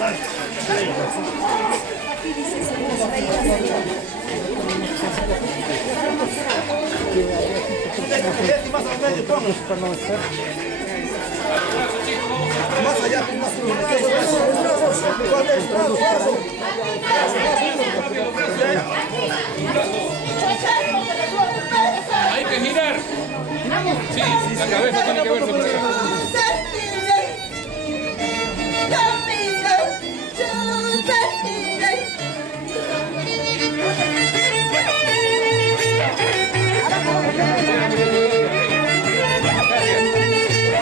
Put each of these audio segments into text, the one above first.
Más allá, Hay que girar. Sí, la cabeza tiene que verse por acá.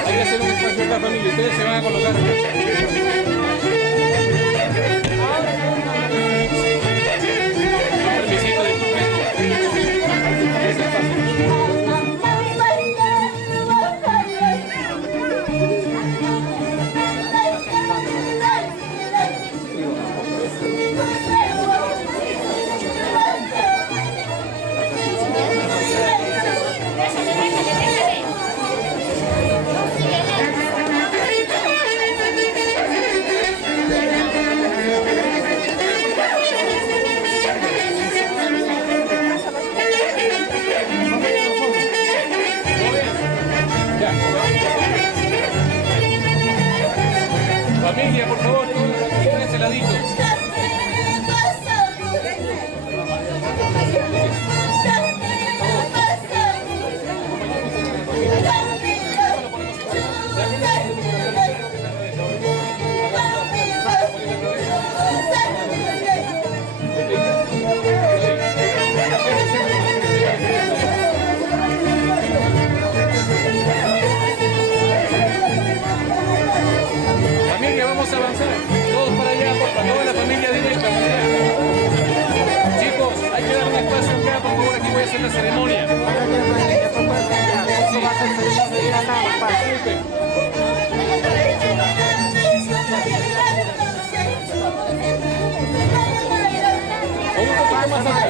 Hay que hacer un espacio en la familia. Ustedes se van a colocar acá. Permisito, disculpen. Ese espacio. Familia, por favor, en ese ladito. Familia, vamos a avanzar. Todos para allá, por favor, toda la familia directa. Chicos, hay que dar un espacio acá, por favor, aquí voy a hacer la ceremonia. Un poquito más atrás.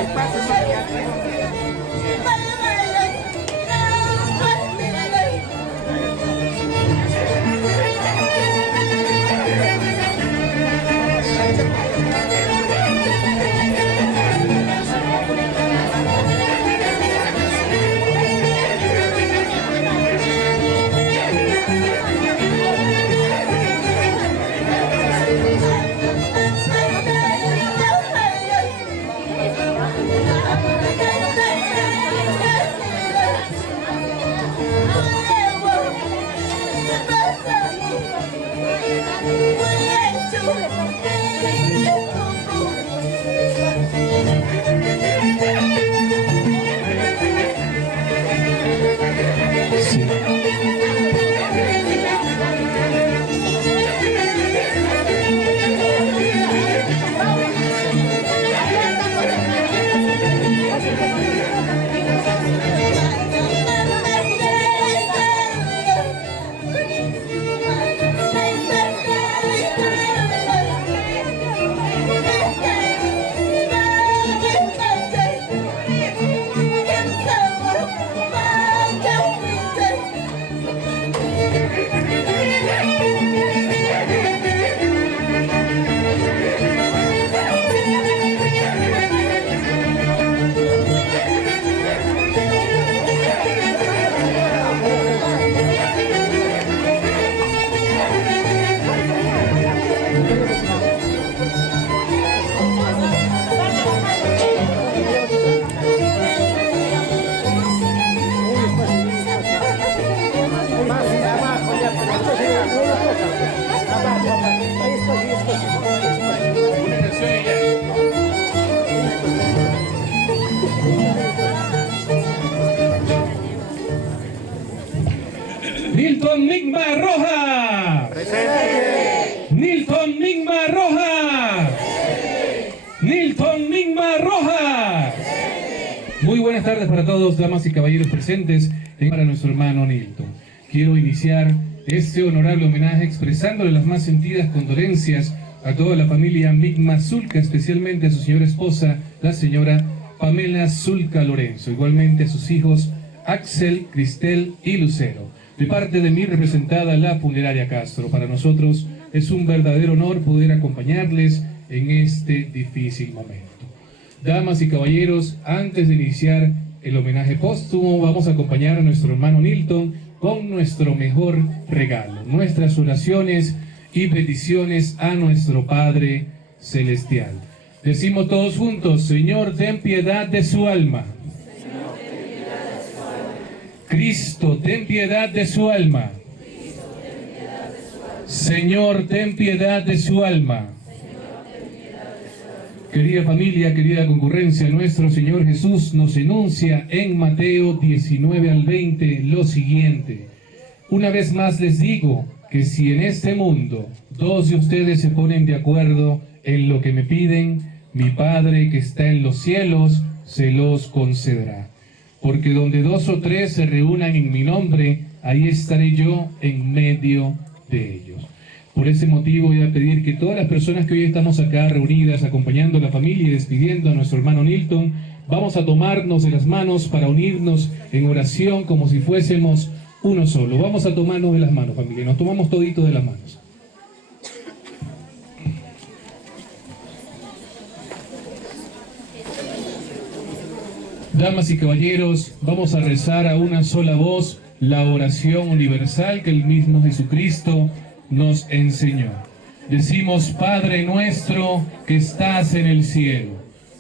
Nilton Migma Roja. Presente. Nilton Migma Roja. Nilton Migma Roja. Muy buenas tardes para todos, damas y caballeros presentes, para nuestro hermano Nilton. Quiero iniciar este honorable homenaje expresándole las más sentidas condolencias a toda la familia Migma Zulca, especialmente a su señora esposa, la señora Pamela Zulca Lorenzo, igualmente a sus hijos Axel, Cristel y Lucero. de parte de mí representada la Funeraria Castro. Para nosotros es un verdadero honor poder acompañarles en este difícil momento. Damas y caballeros, antes de iniciar el homenaje póstumo, vamos a acompañar a nuestro hermano Nilton con nuestro mejor regalo, nuestras oraciones y peticiones a nuestro Padre Celestial. Decimos todos juntos: Señor, ten piedad de su alma. Cristo, ten piedad de su alma. Señor, ten piedad de su alma. Querida familia, querida concurrencia, nuestro Señor Jesús nos enuncia en Mateo 19 al 20 lo siguiente: una vez más les digo que si en este mundo dos de ustedes se ponen de acuerdo en lo que me piden, mi Padre que está en los cielos se los concederá. Porque donde dos o tres se reúnan en mi nombre, ahí estaré yo en medio de ellos. Por ese motivo voy a pedir que todas las personas que hoy estamos acá reunidas, acompañando a la familia y despidiendo a nuestro hermano Nilton, vamos a tomarnos de las manos para unirnos en oración como si fuésemos uno solo. Vamos a tomarnos de las manos, familia. Nos tomamos toditos de las manos. Damas y caballeros, vamos a rezar a una sola voz la oración universal que el mismo Jesucristo nos enseñó. Decimos: Padre nuestro que estás en el cielo,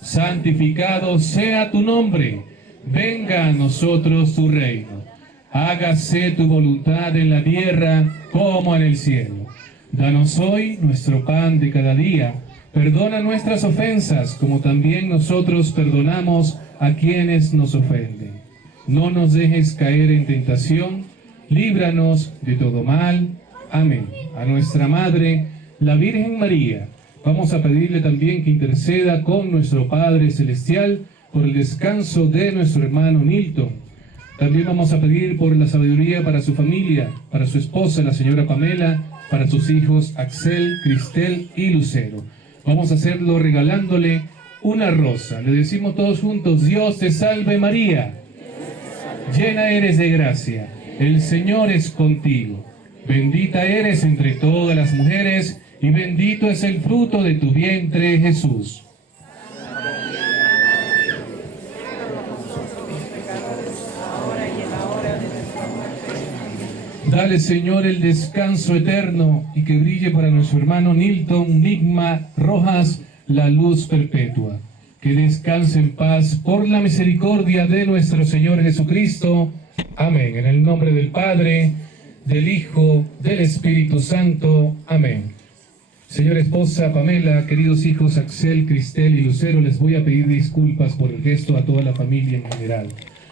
santificado sea tu nombre, venga a nosotros tu reino, hágase tu voluntad en la tierra como en el cielo. Danos hoy nuestro pan de cada día, perdona nuestras ofensas como también nosotros perdonamos a quienes nos ofenden. No nos dejes caer en tentación, líbranos de todo mal. Amén. A nuestra Madre, la Virgen María, vamos a pedirle también que interceda con nuestro Padre Celestial por el descanso de nuestro hermano Nilton. También vamos a pedir por la sabiduría para su familia, para su esposa, la señora Pamela, para sus hijos Axel, Cristel y Lucero. Vamos a hacerlo regalándole una rosa. Le decimos todos juntos: Dios te salve María, llena eres de gracia, el Señor es contigo. Bendita eres entre todas las mujeres, y bendito es el fruto de tu vientre, Jesús. Dale, Señor, el descanso eterno, y que brille para nuestro hermano Nilton Nigma Rojas la luz perpetua. Que descanse en paz por la misericordia de nuestro Señor Jesucristo. Amén. En el nombre del Padre, del Hijo, del Espíritu Santo. Amén. Señora esposa Pamela, queridos hijos Axel, Cristel y Lucero, les voy a pedir disculpas por el gesto a toda la familia en general.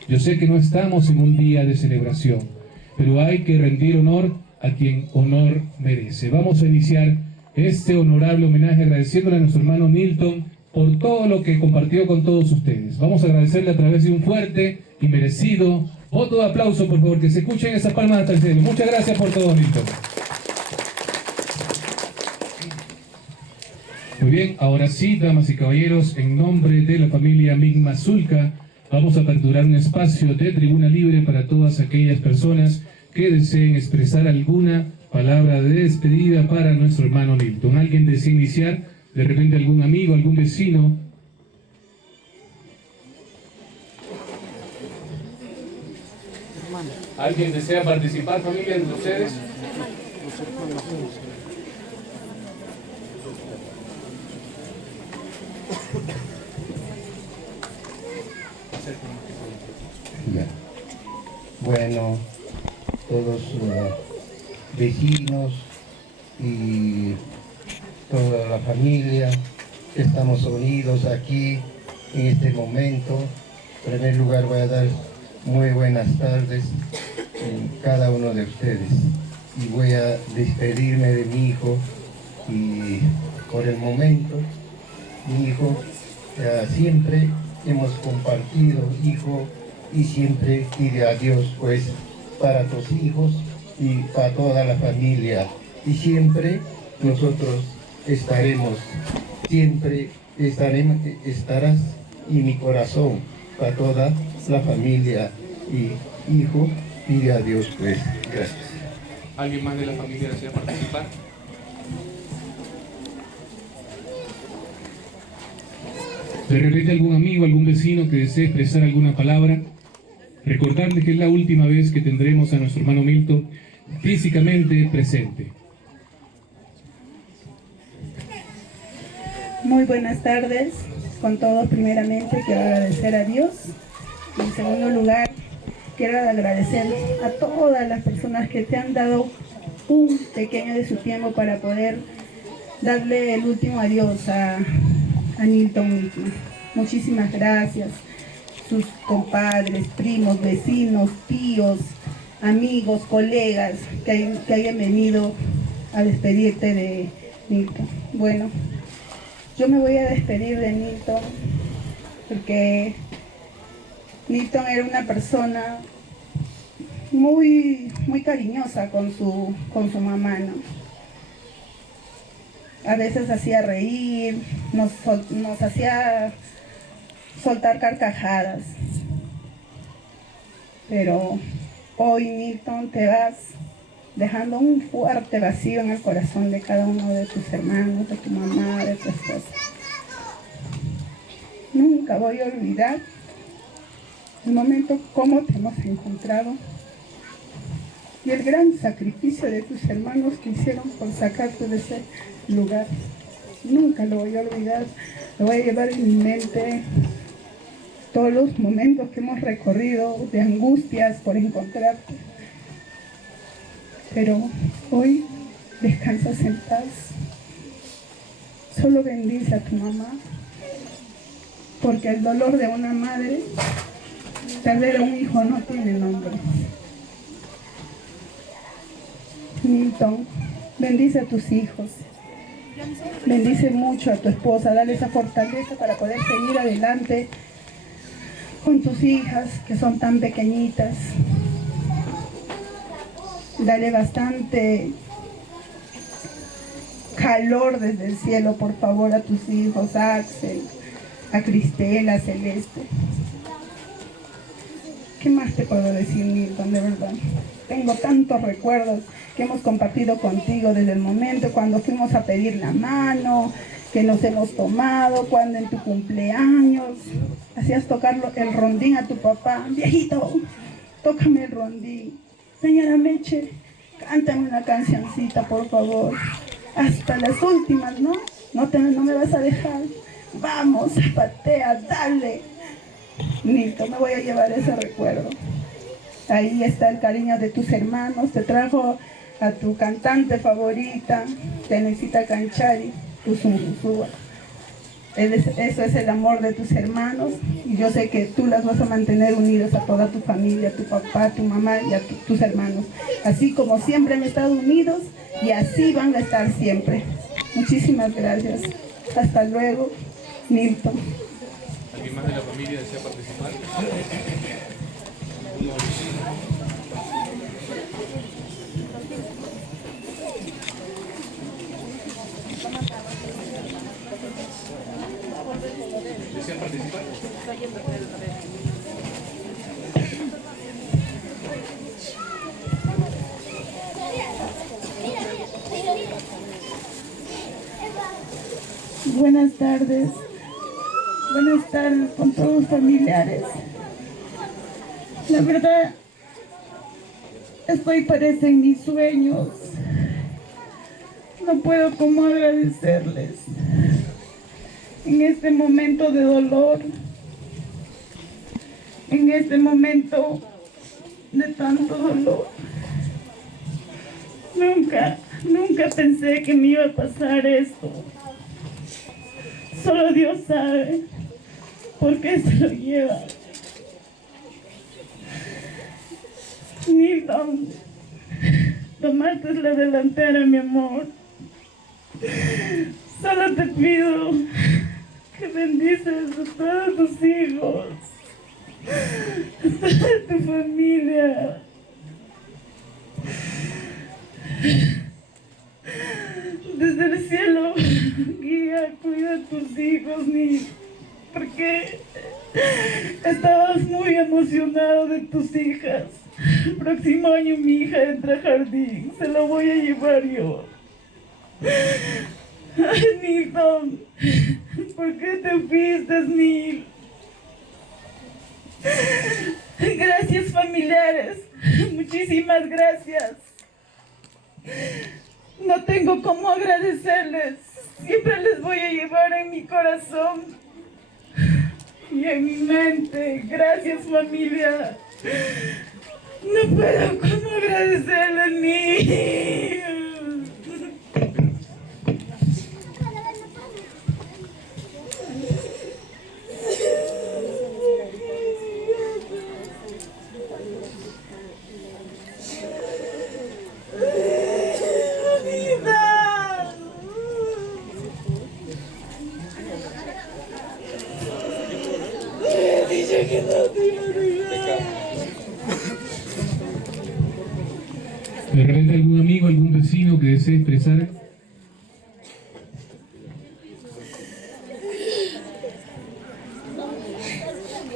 Yo sé que no estamos en un día de celebración, pero hay que rendir honor a quien honor merece. Vamos a iniciar este honorable homenaje agradeciéndole a nuestro hermano Nilton por todo lo que compartió con todos ustedes. Vamos a agradecerle a través de un fuerte y merecido voto de aplauso, por favor, que se escuchen esas palmas hasta el cielo. Muchas gracias por todo, Nilton. Muy bien, ahora sí, damas y caballeros, en nombre de la familia Migma Zulca, vamos a aperturar un espacio de tribuna libre para todas aquellas personas que deseen expresar alguna palabra de despedida para nuestro hermano Nilton. ¿Alguien desea iniciar? De repente algún amigo, algún vecino. ¿Alguien desea participar, familia, de ustedes? Bueno, todos vecinos y toda la familia, estamos unidos aquí en este momento. En primer lugar voy a dar muy buenas tardes a cada uno de ustedes y voy a despedirme de mi hijo. Y por el momento, mi hijo, siempre hemos compartido, hijo, y siempre pide a Dios pues para tus hijos y para toda la familia, y siempre nosotros estaremos, siempre estarás en mi corazón para toda la familia. Y hijo, pide a Dios, pues, gracias. ¿Alguien más de la familia desea participar? De repente algún amigo, algún vecino que desee expresar alguna palabra, recordarles que es la última vez que tendremos a nuestro hermano Milton físicamente presente. Muy buenas tardes con todos. Primeramente quiero agradecer a Dios. En segundo lugar, quiero agradecer a todas las personas que te han dado un pequeño de su tiempo para poder darle el último adiós a Nilton mismo. Muchísimas gracias. Sus compadres, primos, vecinos, tíos, amigos, colegas que hayan venido a despedirte de Nilton. Bueno, yo me voy a despedir de Nilton porque Nilton era una persona muy cariñosa con su mamá, ¿no? A veces hacía reír, nos hacía soltar carcajadas. Pero hoy, Nilton, te vas dejando un fuerte vacío en el corazón de cada uno de tus hermanos, de tu mamá, de tu esposa. Nunca voy a olvidar el momento cómo te hemos encontrado y el gran sacrificio de tus hermanos que hicieron por sacarte de ese lugar. Nunca lo voy a olvidar, lo voy a llevar en mi mente todos los momentos que hemos recorrido de angustias por encontrarte. Pero hoy descansas en paz. Solo bendice a tu mamá, porque el dolor de una madre, perder a un hijo, no tiene nombre. Nilton, bendice a tus hijos, bendice mucho a tu esposa, dale esa fortaleza para poder seguir adelante con tus hijas que son tan pequeñitas. Dale bastante calor desde el cielo, por favor, a tus hijos, a Axel, a Cristela, a Celeste. ¿Qué más te puedo decir, Nilton? De verdad, tengo tantos recuerdos que hemos compartido contigo desde el momento cuando fuimos a pedir la mano, que nos hemos tomado, cuando en tu cumpleaños hacías tocar el rondín a tu papá. Viejito, tócame el rondín. Señora Meche, cántame una cancioncita, por favor. Hasta las últimas, ¿no? No me vas a dejar. Vamos, patea, dale. Nilton, me voy a llevar ese recuerdo. Ahí está el cariño de tus hermanos. Te trajo a tu cantante favorita, Tenesita Canchari, tu Zunzuzúa. Eso es el amor de tus hermanos, y yo sé que tú las vas a mantener unidas a toda tu familia, a tu papá, a tu mamá y a tus hermanos. Así como siempre han estado unidos, y así van a estar siempre. Muchísimas gracias. Hasta luego, Nilton. ¿Alguien más de la familia desea participar? ¿Desean participar? Buenas tardes. Buenas tardes con todos los familiares. La verdad, parece en mis sueños. No puedo como agradecerles en este momento de dolor, en este momento de tanto dolor. Nunca pensé que me iba a pasar esto. Solo Dios sabe por qué se lo lleva. Nilton, tomaste la delantera, mi amor. Solo te pido que bendices a todos tus hijos, a toda tu familia. Desde el cielo, guía, cuida a tus hijos, porque estabas muy emocionado de tus hijas. El próximo año mi hija entra a jardín, se la voy a llevar yo. Ay, Nilton, ¿por qué te fuiste, Nil? Gracias, familiares, muchísimas gracias. No tengo cómo agradecerles, siempre les voy a llevar en mi corazón y en mi mente. Gracias, familia. No puedo cómo agradecerles, Nil. ¿De repente algún amigo, algún vecino que desee expresar?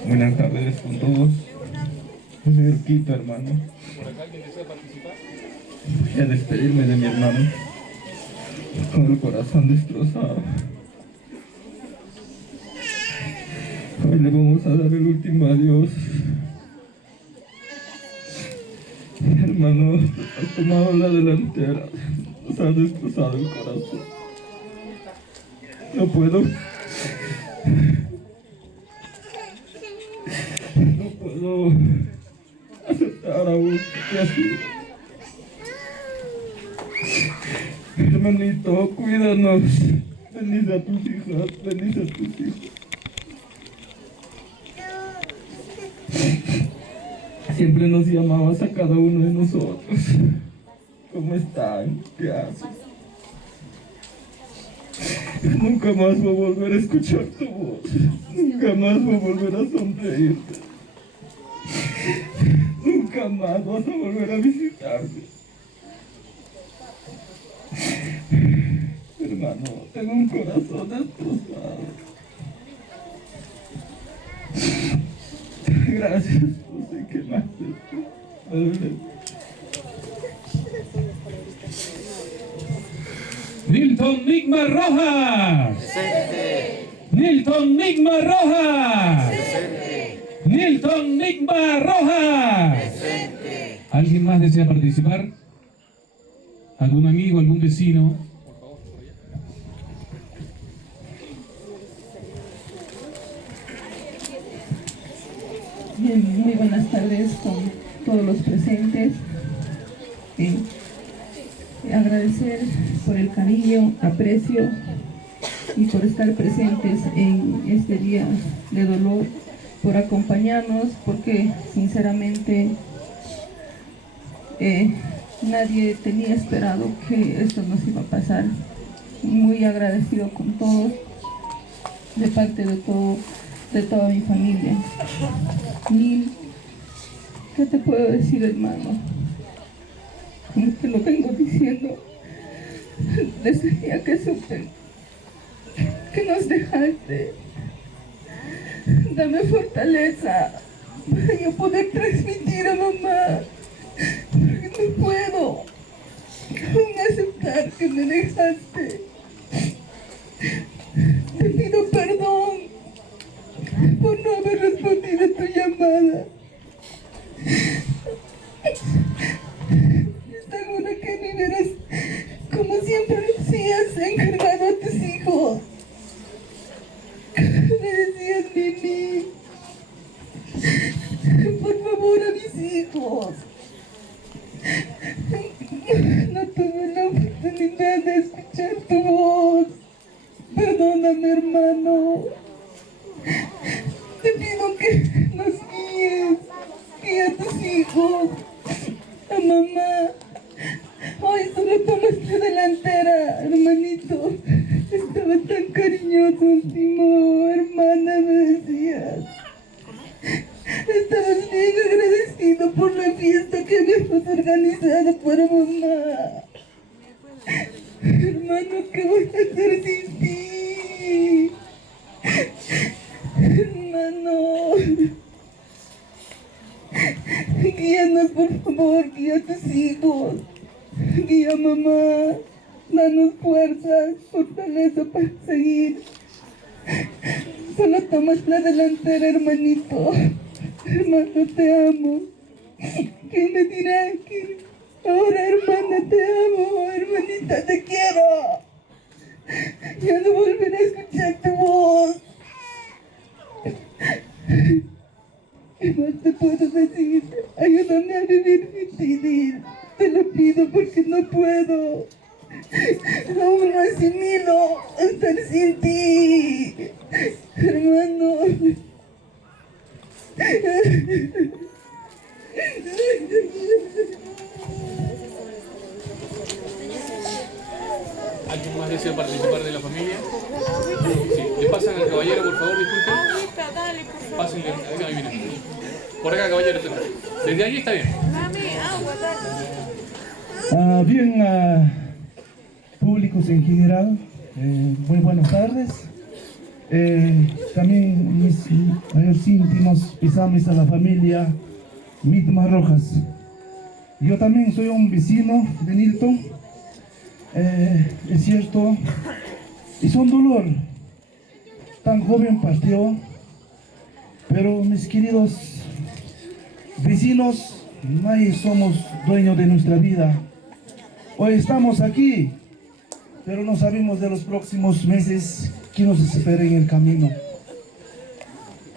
Buenas tardes con todos. Yo soy Urquito, hermano. Voy a despedirme de mi hermano con el corazón destrozado. Hoy le vamos a dar el último adiós. Hermano, has tomado la delantera, nos has destrozado el corazón. No puedo aceptar aún que así. Hermanito, cuídanos. Bendice a tus hijas, bendice a tus hijos. Siempre nos llamabas a cada uno de nosotros. ¿Cómo están? ¿Qué hacen? Nunca más voy a volver a escuchar tu voz. Nunca más voy a volver a sonreírte. Nunca más vas a volver a visitarme. Hermano, tengo un corazón destrozado. Gracias, no sé qué más. Nilton Migma Rojas. Presente. Nilton Migma Rojas. Presente. Nilton Migma Rojas. Presente. ¿Alguien más desea participar? ¿Algún amigo, algún vecino? Bien, muy buenas tardes con todos los presentes. Agradecer por el cariño, aprecio y por estar presentes en este día de dolor, por acompañarnos, porque sinceramente nadie tenía esperado que esto nos iba a pasar. Muy agradecido con todos, de parte de toda mi familia. Nil, ¿qué te puedo decir, hermano? Como te lo vengo diciendo, desde el día que supe que nos dejaste, dame fortaleza para yo poder transmitir a mamá, porque no puedo aún aceptar que me dejaste. Te pido perdón por no haber respondido a tu llamada. Seguro que me hubieras, como siempre lo hacías, encargado a tus hijos. Me decías, Mimi, por favor, a mis hijos. No tuve la oportunidad de escuchar tu voz. Perdóname, hermano. Te pido que nos guíes, guía a tus hijos, a mamá. Hoy solo tomaste delantera, hermanito. Estaban tan cariñosos, Timo, hermana, me decías. Estabas bien agradecido por la fiesta que habíamos organizado para mamá. Hermano, ¿qué voy a hacer sin ti? Hermano, guíanos por favor, guía a tus hijos, guía a mamá, danos fuerzas, fortaleza para seguir. Solo tomas la delantera, hermanito. Hermano, te amo. ¿Quién me dirá que ahora, hermana, te amo? Hermanita, te quiero. Ya no volveré a escuchar tu voz. ¿Qué más te puedo decir? Ayúdame a vivir sin ti, Nil. Te lo pido porque no puedo. Aún no asimilo estar sin ti, hermano. ¿Alguien más desea participar de la familia? Sí. ¿Le pasan al caballero, por favor, disculpen? Dale, por favor. Pásenle, ahí viene. Por acá, caballero. Desde allí está bien. Mami, agua, dale. Bien, públicos en general, muy buenas tardes. También mis mayores íntimos pesames a la familia Midma Rojas. Yo también soy un vecino de Nilton, es cierto, es un dolor. Tan joven partió, pero mis queridos vecinos, nadie somos dueños de nuestra vida. Hoy estamos aquí, pero no sabemos de los próximos meses que nos espera en el camino.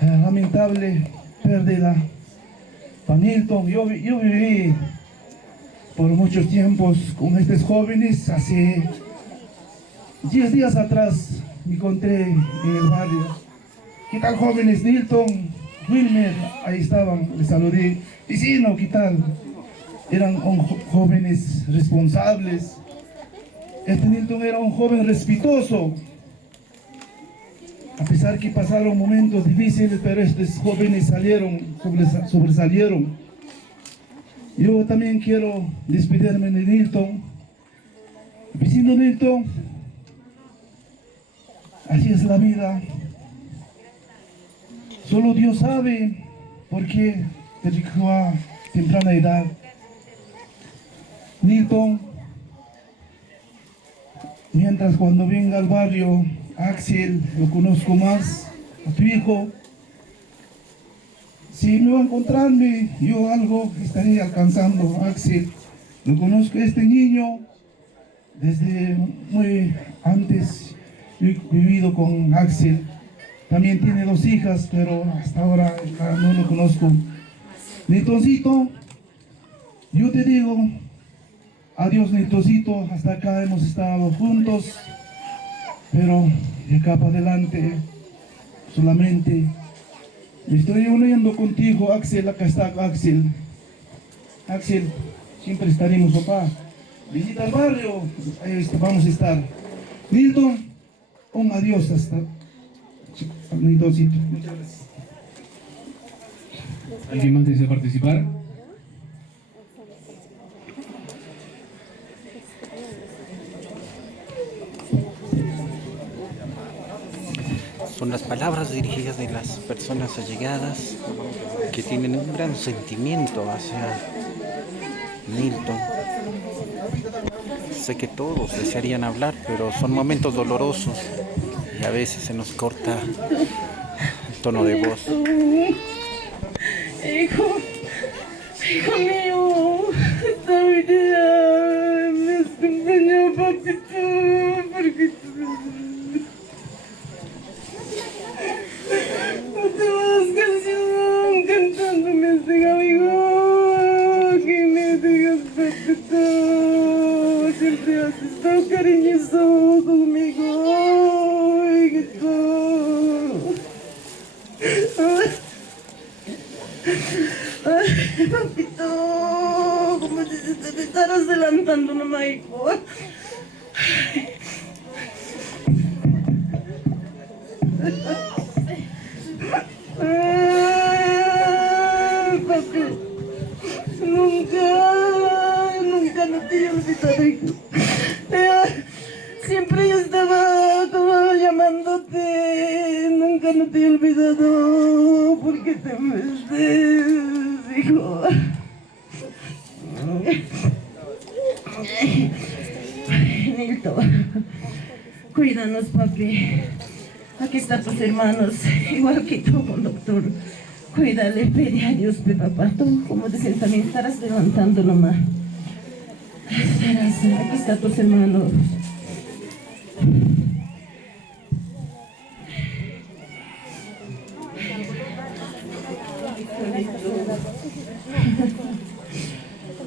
Lamentable pérdida para Nilton. Yo viví por muchos tiempos con estos jóvenes. Hace 10 días atrás me encontré en el barrio. ¿Qué tal, jóvenes? Nilton, Wilmer, ahí estaban, les saludé. Vecino, ¿qué tal? Eran jóvenes responsables. Este Nilton era un joven respetuoso. A pesar que pasaron momentos difíciles, pero estos jóvenes sobresalieron. Yo también quiero despedirme de Nilton. Vecino Nilton, así es la vida. Solo Dios sabe por qué te dejó a temprana edad. Nilton, mientras cuando venga al barrio, Axel, lo conozco más, a tu hijo. Si me va a encontrarme, yo algo estaré alcanzando. Axel, lo conozco, este niño, desde muy antes he vivido con Axel. También tiene 2 hijas, pero hasta ahora no lo conozco. Niltoncito, yo te digo, adiós Niltoncito, hasta acá hemos estado juntos. Pero de acá para adelante, solamente me estoy uniendo contigo, Axel. Acá está Axel. Axel, siempre estaremos, papá. Visita al barrio, ahí vamos a estar. Nilton, un adiós hasta. Niltoncito, muchas gracias. ¿Alguien más desea participar? Son las palabras dirigidas de las personas allegadas que tienen un gran sentimiento hacia Nilton. Sé que todos desearían hablar, pero son momentos dolorosos y a veces se nos corta el tono de voz. Hijo mío, esta vida me acompañó, papito, porque te vas canción cantándome este amigo, que me digas, papito, siempre has estado cariñoso conmigo, hijito. Ay, papito, como si te estarás adelantando, mamá, hijo. Papi, nunca no te he olvidado, hijo. Siempre yo estaba como llamándote, nunca no te he olvidado, porque te mereces, hijo. Nilton, cuídanos, papi. Aquí están tus hermanos, igual que tú, conductor. Cuídale, pide a Dios, papá. Tú, como dicen, también estarás levantando nomás. Aquí están tus hermanos.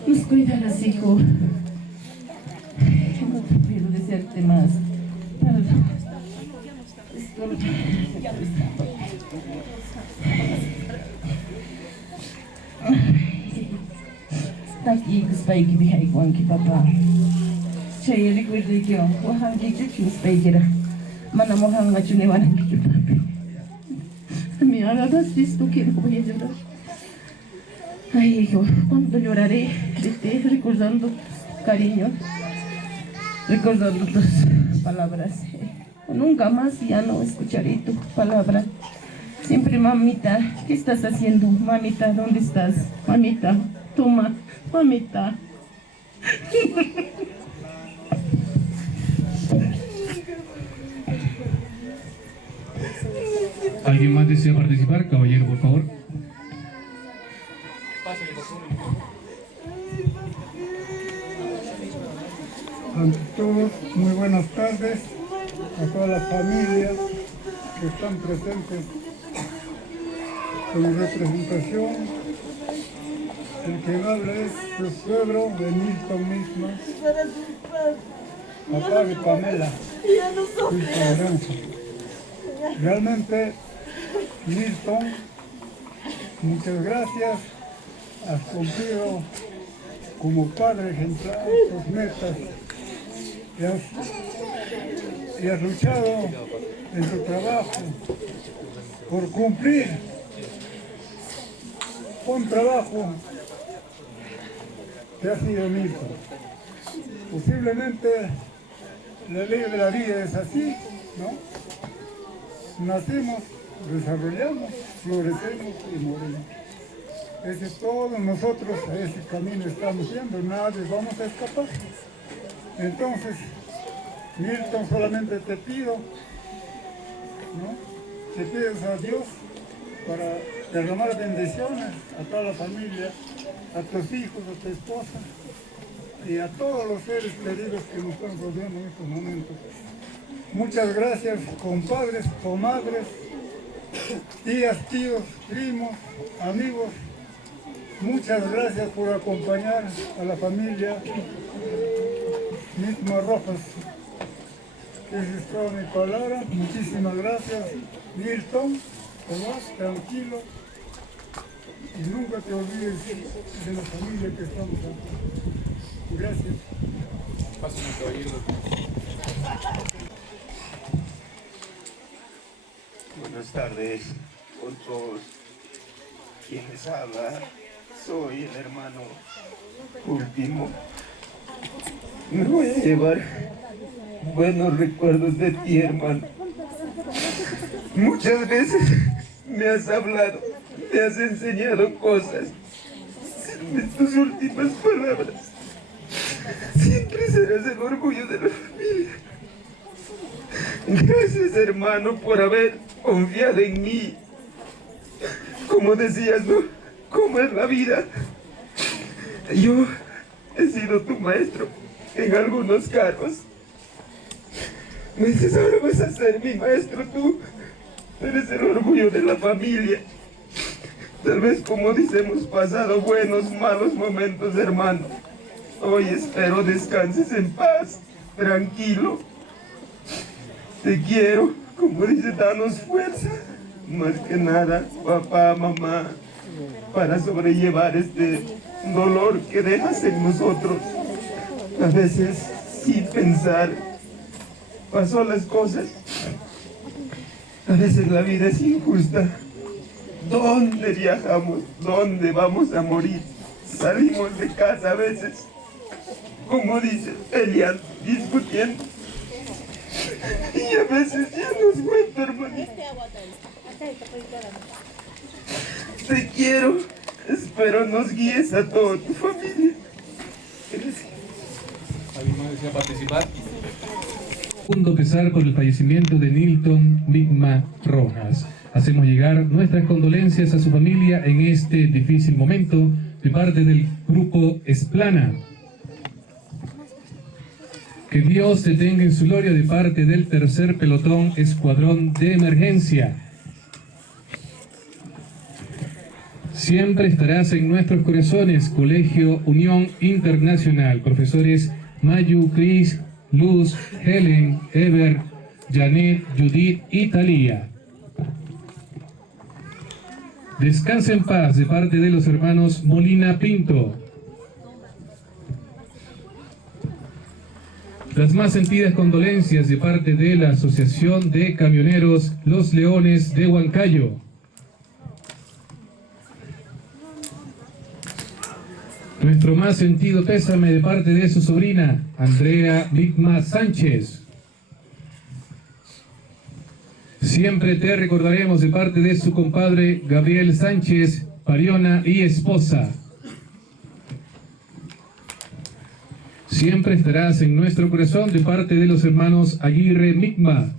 Nos cuidarás, hijo. No te puedo desearte más. Taki spike bihai wanki papa. Chay recuerde que wahan ki chuchu spike era. Mana mohan ngachune waran ki papi. Me hagas visto que no voy a llorar. Ay, hijo, cuánto lloraré de ti recordando cariño, recordando tus palabras. Nunca más ya no escucharé tu palabra. Siempre, mamita, ¿qué estás haciendo? Mamita, ¿dónde estás? Mamita, toma, mamita. ¿Alguien más desea participar? Caballero, por favor. Pásale, por favor. Ante todos, muy buenas tardes a todas las familias que están presentes en representación. El que habla es su suegro de Nilton misma, papá de Pamela, hija de Lorenzo. Realmente, Nilton, muchas gracias, has cumplido como padre ejemplar tus metas y has luchado en tu trabajo por cumplir un trabajo que ha sido Nilton. Posiblemente la ley de la vida es así, ¿no? Nacemos, desarrollamos, florecemos y morimos. Ese es todo, nosotros a ese camino estamos yendo, nadie vamos a escapar. Entonces, Nilton, solamente te pido, ¿no? Te pides a Dios para derramar bendiciones a toda la familia, a tus hijos, a tu esposa y a todos los seres queridos que nos están rodeando en estos momentos. Muchas gracias, compadres, comadres, tías, tíos, primos, amigos. Muchas gracias por acompañar a la familia Misma Rojas. Esa es toda mi palabra. Muchísimas gracias, Nilton. Te vas tranquilo y nunca te olvides de la familia que estamos aquí. Gracias. Pásale, caballero. Buenas tardes con todos. Quien les habla, soy el hermano último. Me voy a llevar buenos recuerdos de ti, hermano. Muchas veces me has hablado, me has enseñado cosas. En tus últimas palabras, siempre serás el orgullo de la familia. Gracias, hermano, por haber confiado en mí. Como decías, ¿no? ¿Cómo es la vida? Yo he sido tu maestro en algunos cargos. Me dices, ahora vas a ser mi maestro tú. Eres el orgullo de la familia. Tal vez, como dice, hemos pasado buenos, malos momentos, hermano. Hoy espero descanses en paz, tranquilo. Te quiero, como dice, danos fuerza. Más que nada, papá, mamá, para sobrellevar este dolor que dejas en nosotros. A veces, sin pensar, pasó las cosas. A veces la vida es injusta. ¿Dónde viajamos? ¿Dónde vamos a morir? Salimos de casa a veces, como dice, peleando, discutiendo. Y a veces ya nos cuento, hermanito. Te quiero, espero nos guíes a toda tu familia. ¿Alguien más desea participar? Segundo pesar por el fallecimiento de Nilton Migma Rojas. Hacemos llegar nuestras condolencias a su familia en este difícil momento de parte del grupo Esplana. Que Dios te tenga en su gloria de parte del tercer pelotón Escuadrón de Emergencia. Siempre estarás en nuestros corazones, Colegio Unión Internacional. Profesores Mayu, Cris, Luz, Helen, Ever, Janet, Judith y Talía. Descansa en paz de parte de los hermanos Molina Pinto. Las más sentidas condolencias de parte de la Asociación de Camioneros Los Leones de Huancayo. Nuestro más sentido pésame de parte de su sobrina, Andrea Migma Sánchez. Siempre te recordaremos de parte de su compadre Gabriel Sánchez, pariona y esposa. Siempre estarás en nuestro corazón de parte de los hermanos Aguirre Migma.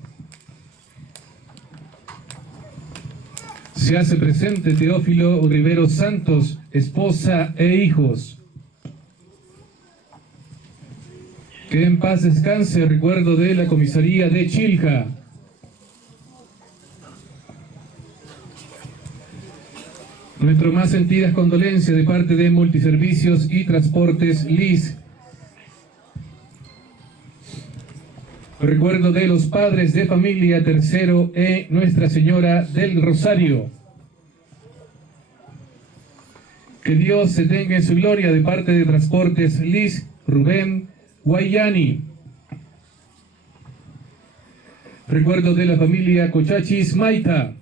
Se hace presente Teófilo Rivero Santos, esposa e hijos. Que en paz descanse el recuerdo de la comisaría de Chilca. Nuestras más sentidas condolencias de parte de Multiservicios y Transportes LIS. Recuerdo de los padres de familia Tercero e Nuestra Señora del Rosario. Que Dios se tenga en su gloria de parte de Transportes LIS, Rubén Guayani. Recuerdo de la familia Cochachis Maita.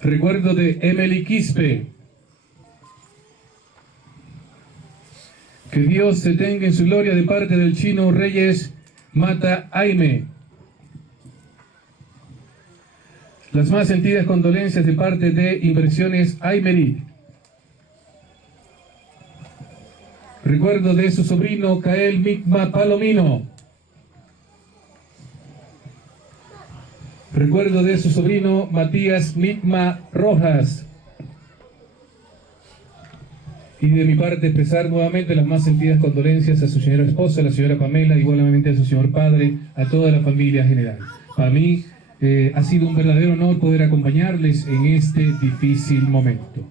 Recuerdo de Emily Quispe. Que Dios se tenga en su gloria de parte del Chino Reyes Mata Aime. Las más sentidas condolencias de parte de Inversiones Aymerit. Recuerdo de su sobrino Kael Migma Palomino. Recuerdo de su sobrino Matías Migma Rojas. Y de mi parte expresar nuevamente las más sentidas condolencias a su señora esposa, la señora Pamela, igualmente a su señor padre, a toda la familia general. Para mí ha sido un verdadero honor poder acompañarles en este difícil momento.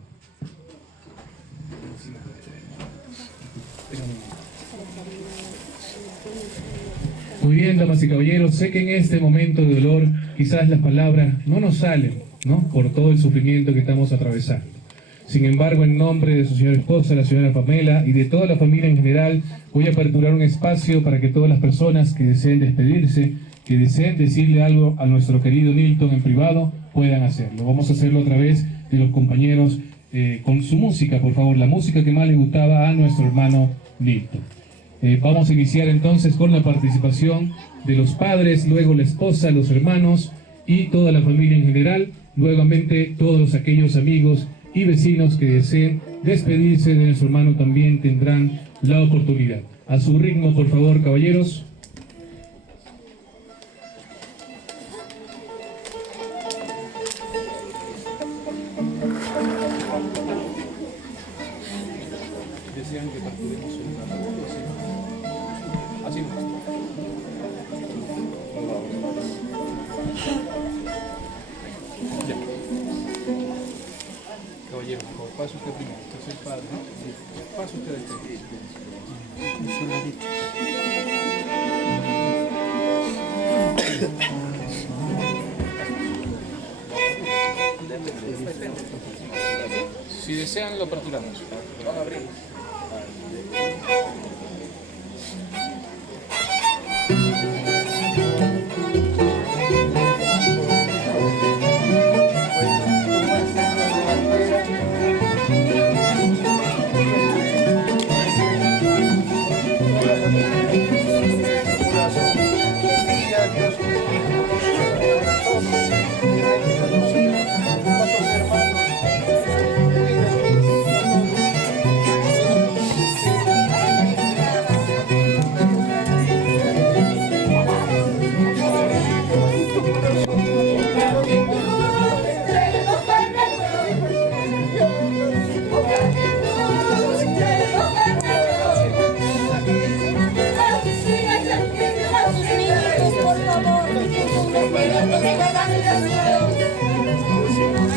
Muy bien, damas y caballeros, sé que en este momento de dolor quizás las palabras no nos salen, ¿no? Por todo el sufrimiento que estamos atravesando. Sin embargo, en nombre de su señora esposa, la señora Pamela, y de toda la familia en general, voy a aperturar un espacio para que todas las personas que deseen despedirse, que deseen decirle algo a nuestro querido Nilton en privado, puedan hacerlo. Vamos a hacerlo a través de los compañeros con su música, por favor, la música que más le gustaba a nuestro hermano Nilton. Vamos a iniciar entonces con la participación de los padres, luego la esposa, los hermanos y toda la familia en general, nuevamente todos aquellos amigos y vecinos que deseen despedirse de nuestro hermano también tendrán la oportunidad. A su ritmo, por favor, caballeros. Desean que partiremos un rato, así no. Ya. Caballero, por favor, pase usted primero. Usted es el padre, ¿no? Sí. Pase usted al Si desean, lo aperturamos. Vamos a abrir.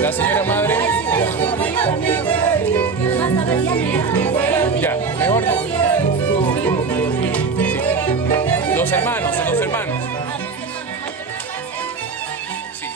La señora madre. Ya, mejor no. Sí. Los hermanos, los hermanos. Sí.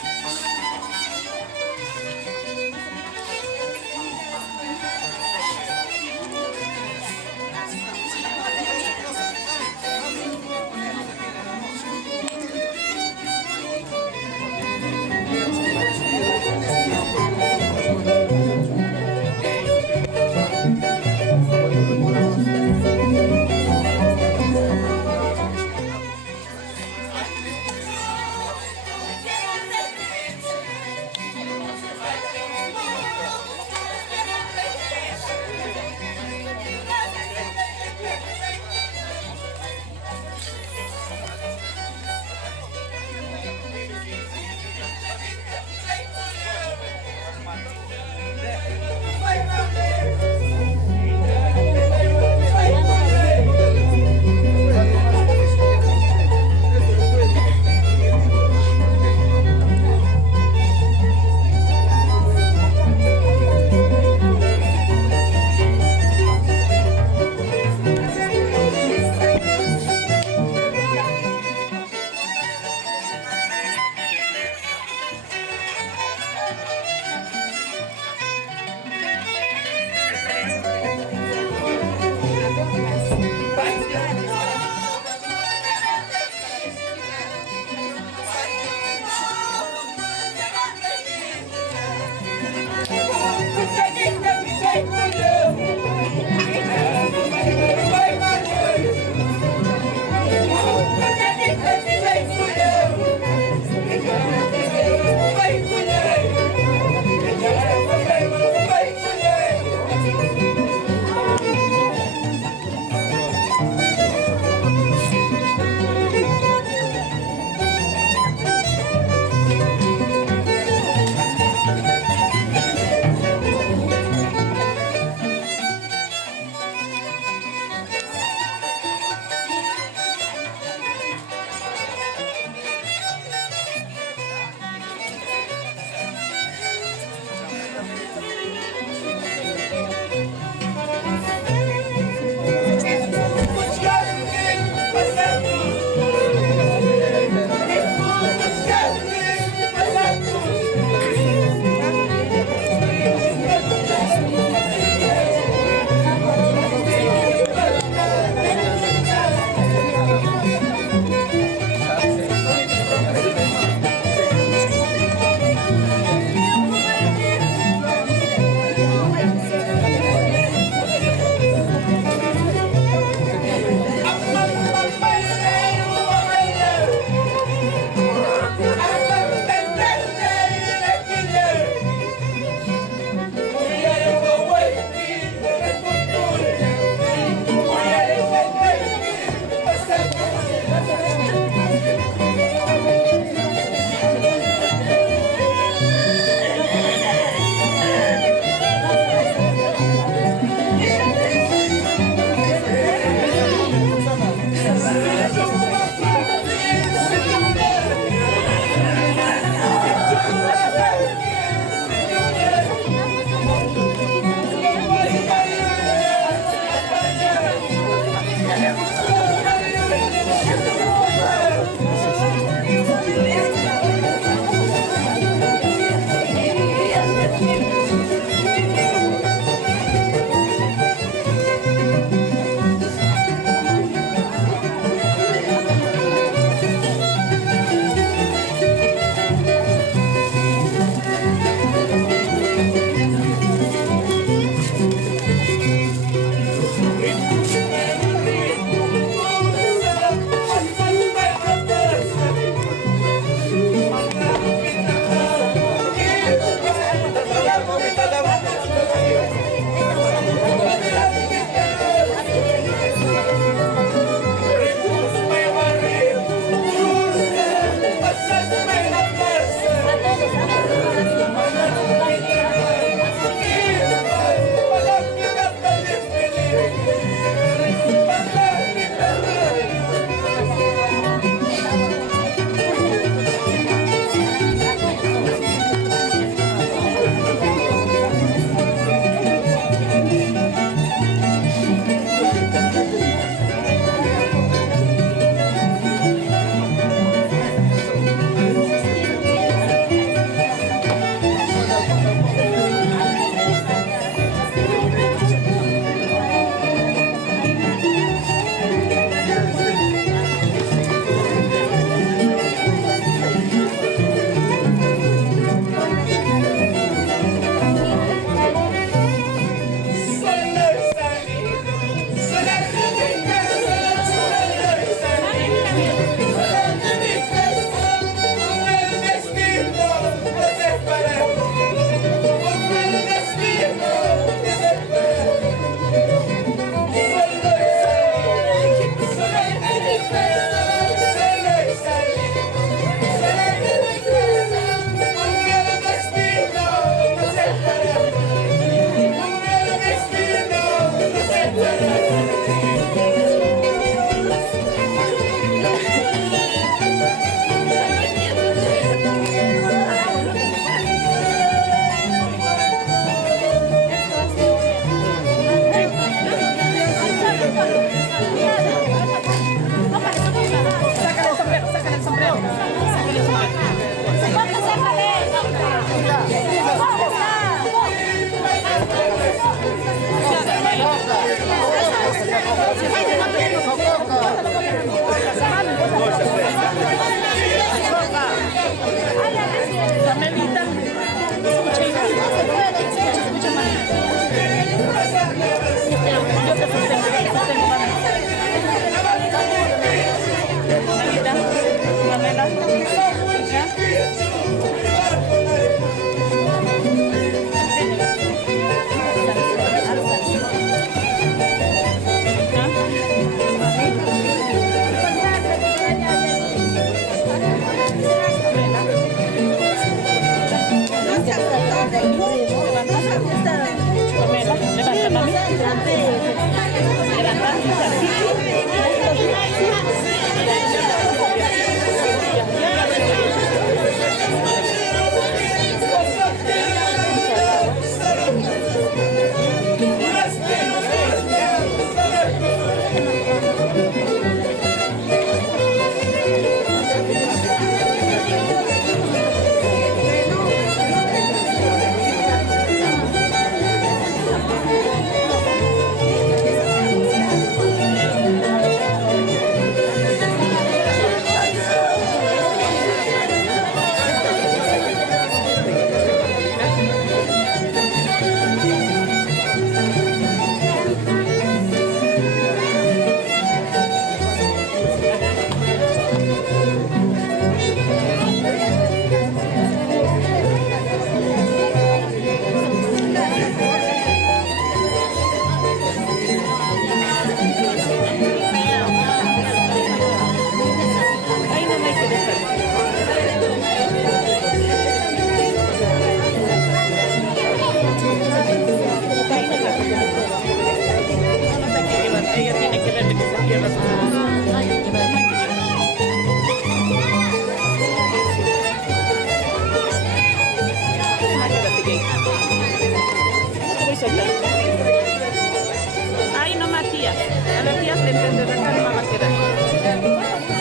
Ay, no, Matías. A la tía te entenderá que no va a quedar.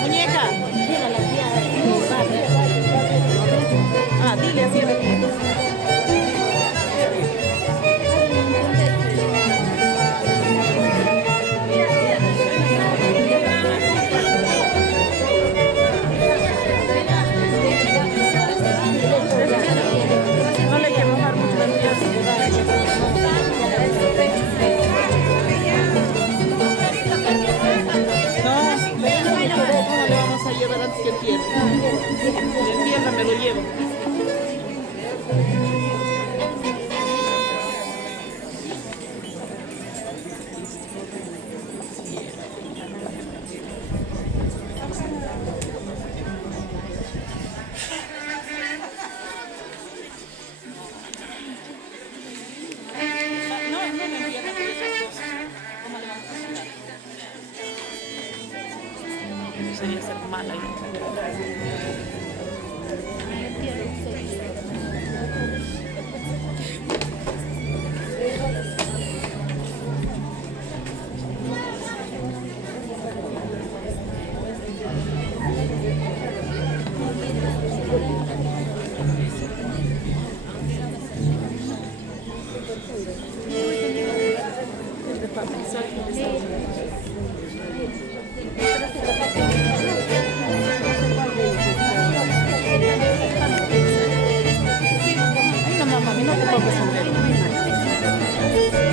Muñeca. Ah, dile así a la tía. No le quiero mojar mucho las tías. A llevar antes que entierre. El entierra me lo llevo. No me entierra por esas cosas. ¿Cómo le vamos a hacer? Sería ser mala. Ay, no, mamá, no te pongas a ver.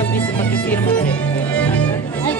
hagas viste para que firme. Ahí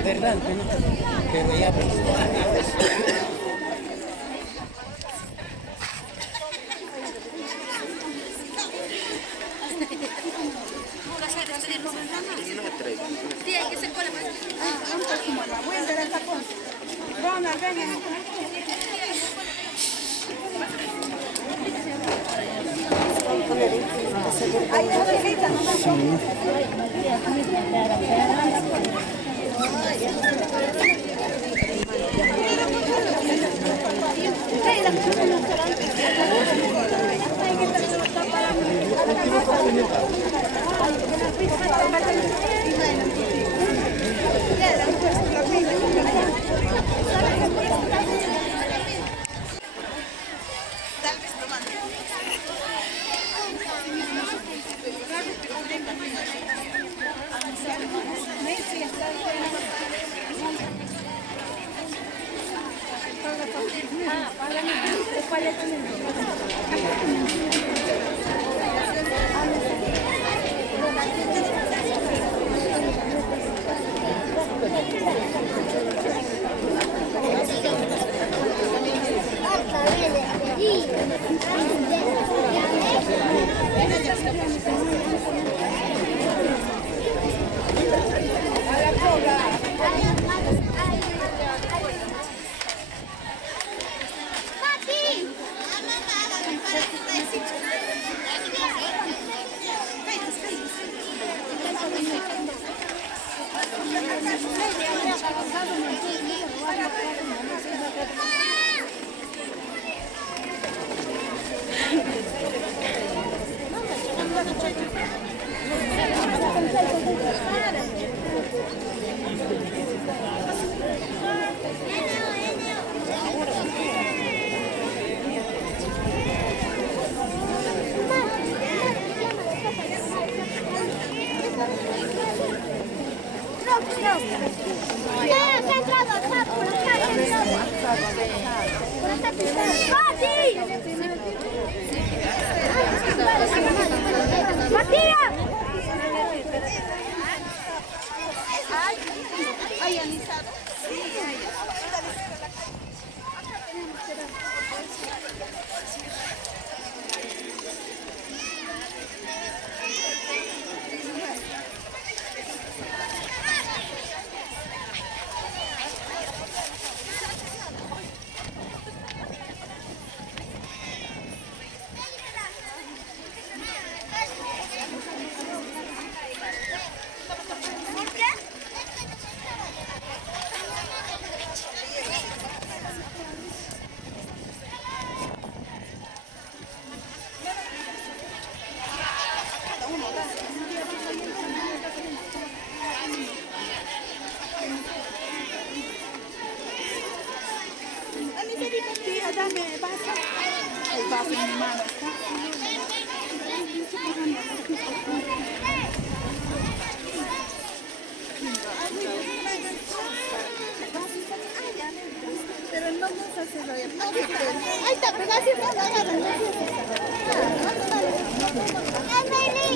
Adelante, pero ya Sí, hay que ser con la mano. Voy a hacer el tapón. Ronald, ven. Ahí está, no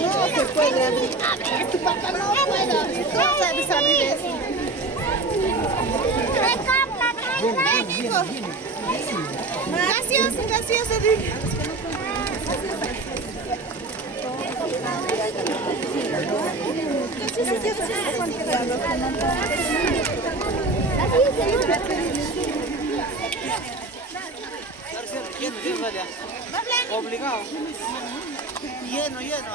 No se puede abrir. A ver, tu papá no puede. ¿Cómo sabes abrir eso? Gracias, gracias, Edith. Obligado. Lleno, lleno.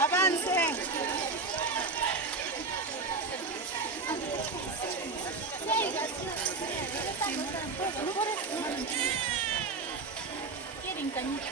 Avancen. Quieren cañita.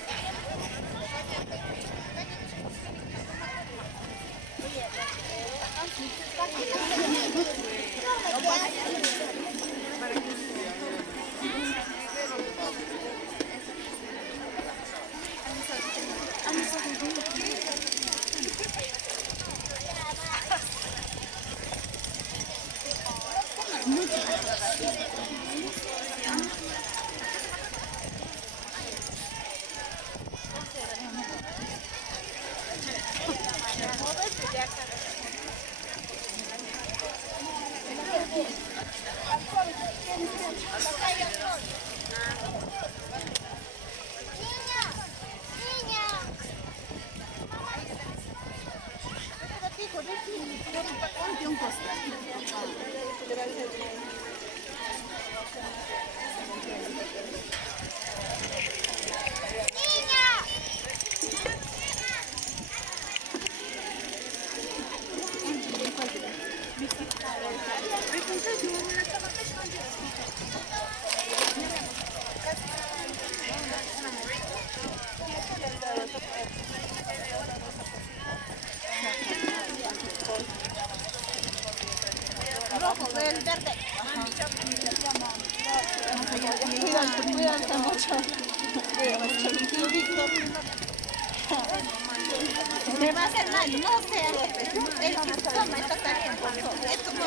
Rojo, el verde. Cuídate mucho. Me va a hacer mal, no sé. El sistema está caliente. Esto no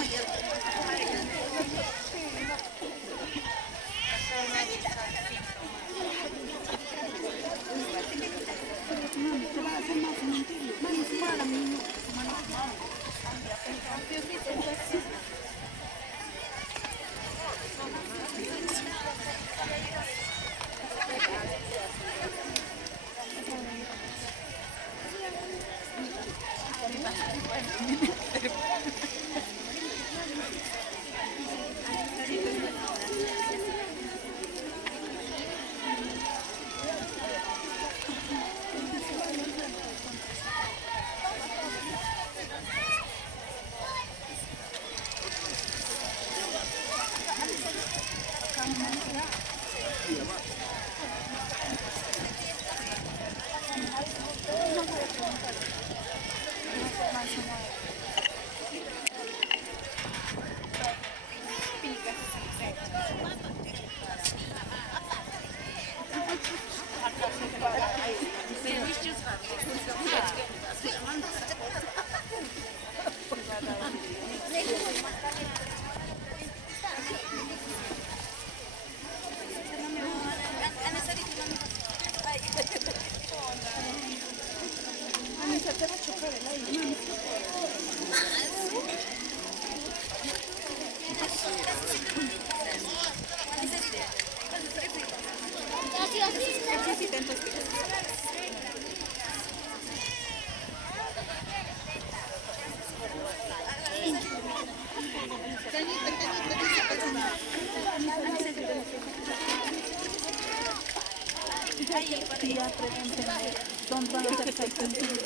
tía, pregúntenle dónde van a hacer calculaciones.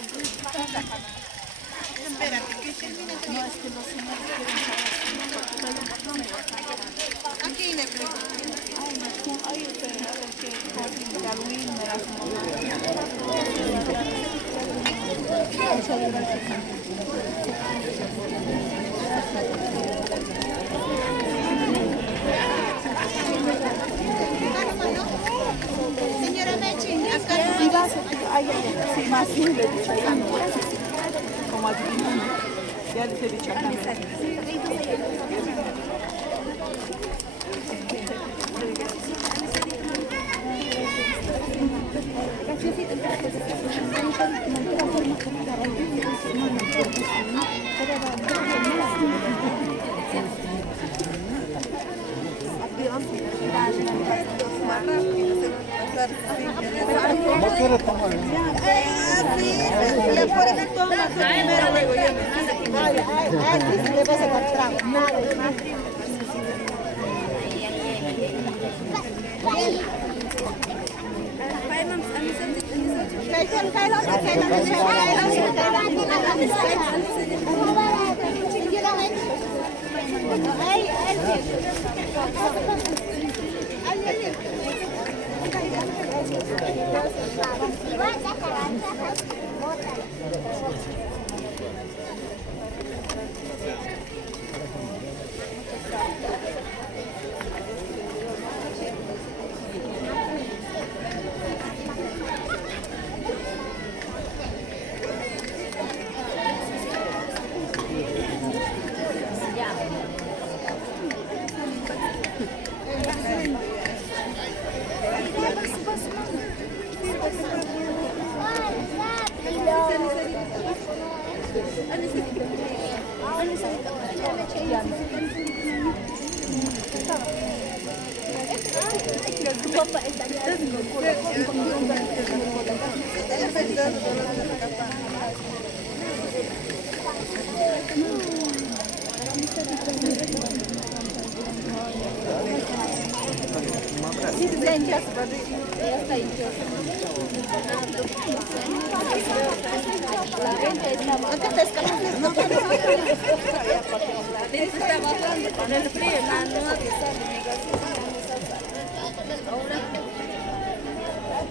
Espérate, que termine. No, es que los señores quieren saber. Aquí le pregunto. Ay, espera, a ver qué Halloween me las Señora Mechi, acá sí, vas a sí, más simple, como adivinando. Ya les he dicho acá. ¿Cómo quiere tomar? Sí, ya por eso toma primero, luego ya me le vas a dar trago. Nada más.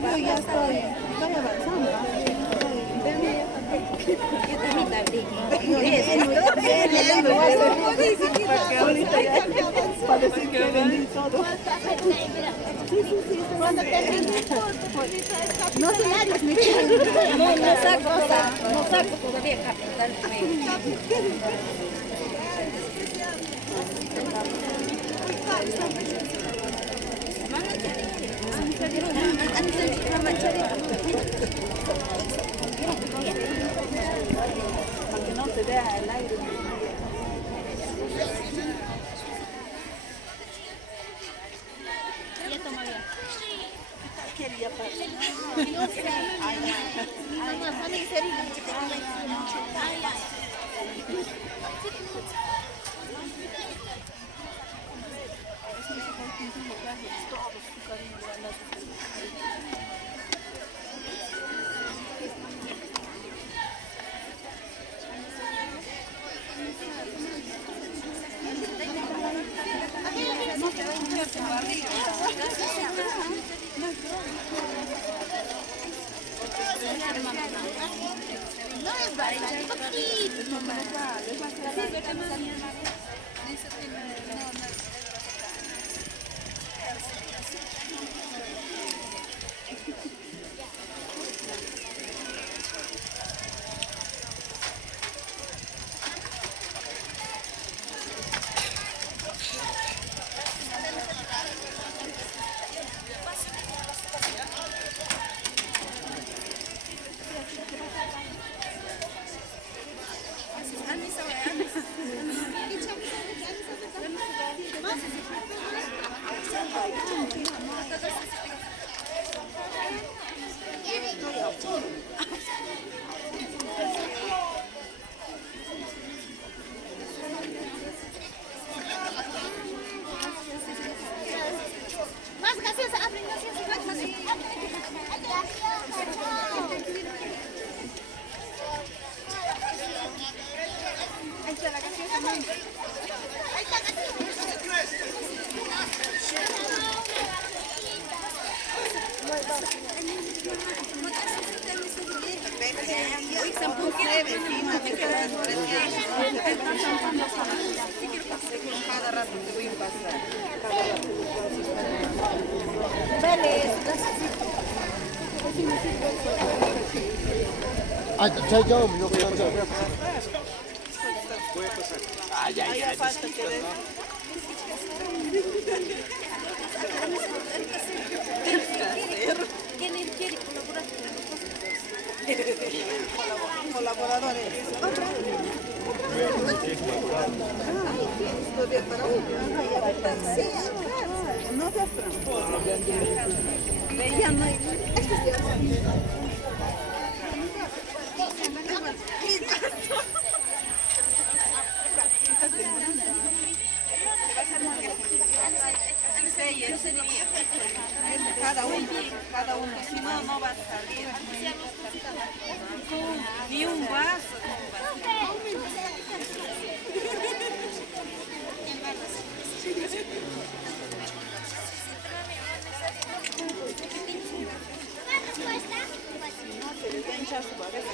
Yo ya estoy avanzando. Para decir que vendí todo. Cuando termine, no diarios, mi chico. No saco todavía capital. Para que no se vea el aire. Quería No es bastante poquito, mamá. Ya falta que des. ¿Quién quiere colaborar con nosotros? Colaboradores. No seas tramposo. Ya no hay. Cada uno, si no, no va a salir. Ni un vaso. No se les va a hinchar su cabeza.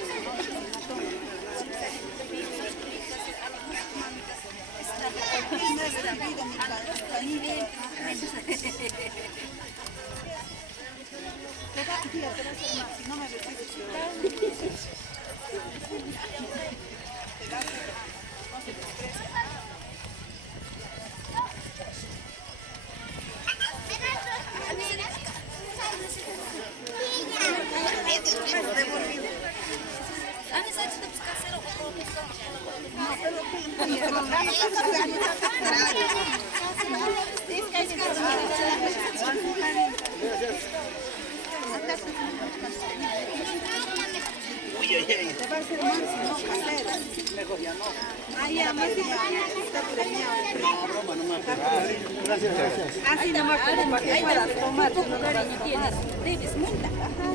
Tía, te vas a hacer más, si no me recibes yo. Te vas a hacer más, no se desprecia. Te va a hacer mal si no casera. Mejor ya no. Ah, ya, más está premiado. No, broma, nomás. Gracias, gracias. Así nomás como para que puedas tomar. Tú no cariño tienes. Debes multa. Ajá.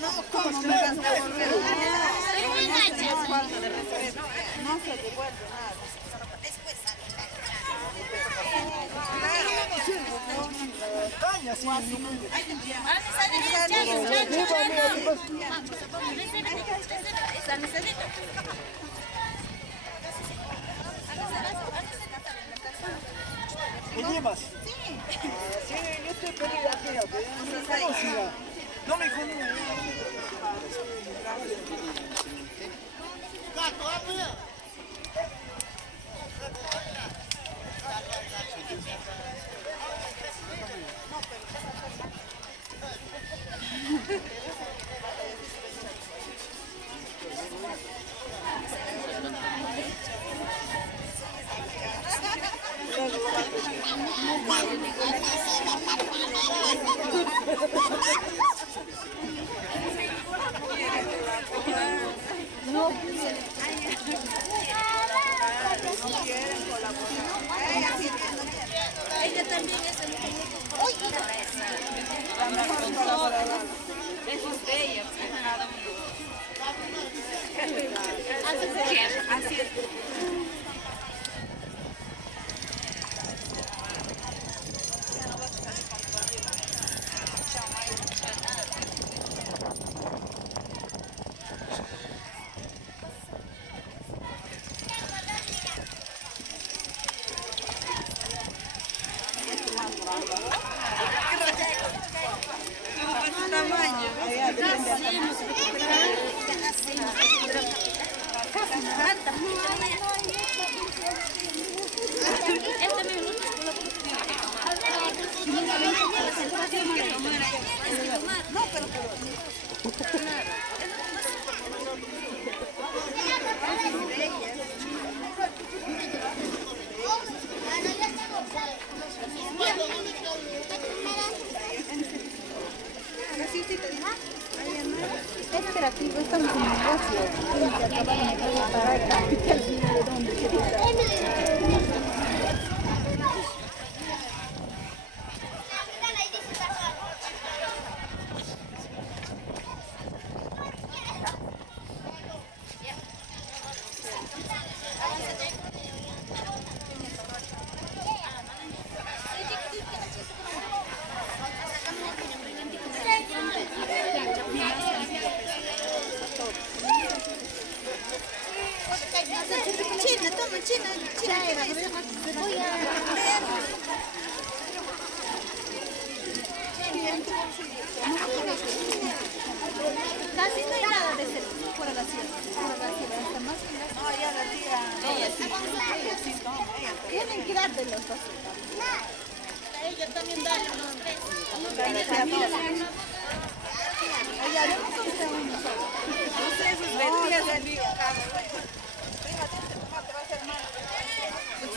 No, ¿cómo me vas a devolver? No, falta de respeto. No se devuelve nada. ¿Me llevas? Sí, yo te pedí aquí, no me jodas. No quieren colaborar. Ella también es el La mejor colaboradora. Eso es de ella, cada uno. Así es. No, pero espera, aquí estamos en negocio. Tienen que acabar de pagar el dinero de dónde Ella también da los besos. Ay, haremos un segundo. No sé, sus vestidas del mío. Venga, te va a hacer mal. No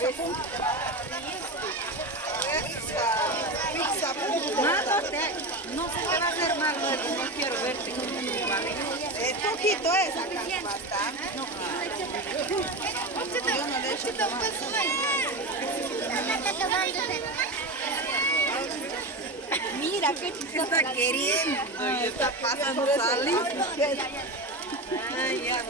se te va a hacer mal, no quiero verte con un es poquito esa, bastante. Yo no le echo mira qué chistosa está queriendo, está pasando salir. Ay, ya.